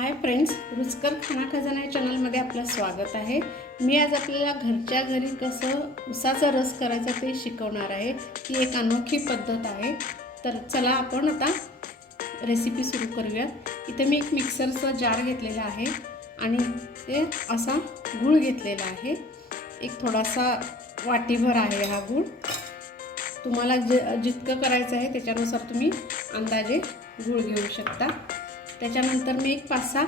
Hi friends रुचकर खाना खजाना या चॅनलमध्ये आपलं स्वागत आहे. मी आज आपल्याला घरच्या घरी कसं उसाचा रस करायचा ते शिकवणार आहे. ही एक अनोखी पद्धत आहे. तर चला आपण आता रेसिपी सुरू करूया. इथे मी एक मिक्सरचा जार घेतलेला आहे आणि ते असा गूळ घेतलेला आहे. एक थोडासा वाटीभर आहे हा गूळ. तुम्हाला जे जितकं करायचं आहे त्याच्यानुसार तुम्ही अंदाजे गूळ घेऊ शकता. त्याच्यानंतर मी एक पाच सहा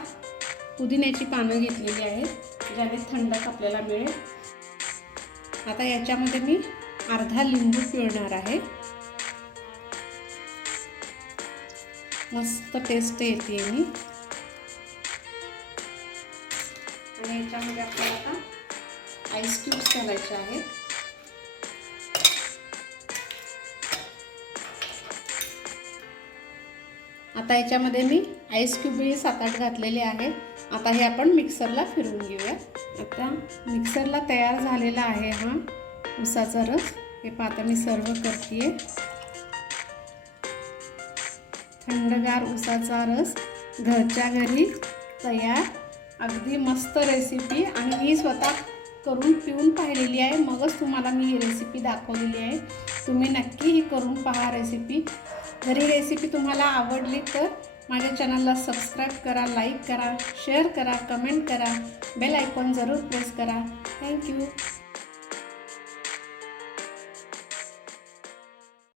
पुदिन्याची पानं घेतलेली आहेत ज्याने थंडक आपल्याला मिळेल. आता याच्यामध्ये मी अर्धा लिंबू पिळणार आहे. मस्त टेस्ट येते मी आणि याच्यामध्ये आपल्याला आता आईस क्यूब्स घालायचे आहेत. आता याच्यामध्ये मी आईस क्यूब सात आठ घातलेले आहे. आता हे आपण मिक्सरला फिरवून घेऊया. आता मिक्सरला तयार झालेला आहे हा उसाचा रस. हे पाहता मी सर्व करते थंडगार उसाचा रस घरच्या घरी तयार. अगदी मस्त रेसिपी आणि मी स्वतः करून पिऊन पाहिलेली आहे. मगच तुम्हाला मी ही रेसिपी दाखवलेली आहे. तुम्ही नक्की ही करून पहा रेसिपी जर ही रेसिपी तुम्हाला आवडली तर माझ्या चॅनलला सबस्क्राईब करा लाईक करा शेअर करा कमेंट करा बेल आयकॉन जरूर प्रेस करा. Thank you